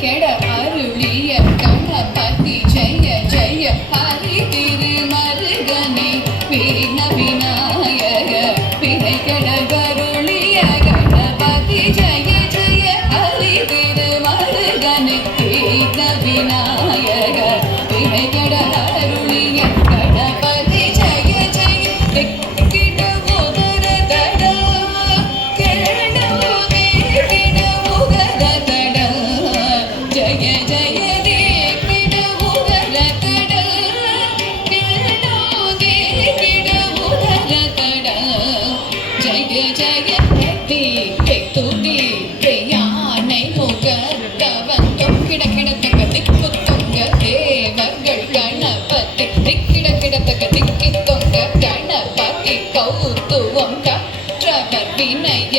கெட அருளிய கணபதி ஜெய ஜெய ஹரி திருமருகனே வீண விநாயக வினை கெட கருளிய கணபதி ஜெய ஜெய ஹரி திருமருகனே வீண விநாயக வினை கெட அருளிய கணபதி ஜெய ஜெய திக்கிட உதர தட கேட உதிக்கிட உதர தட ஜெய ஜெய திக்கிட உதர தட கேட உதிக்கிட உதர தட ஜெய ஜெய தி துதி யானை முகத்தவன் தொக்கிட கிடத்தக்க திக்கு தொங்க தேவர்கள் கணபதி திக்கிட கிடத்தக்க திக்கி தொங்க கணபதி கௌத்துவம் கற்றவர் வினய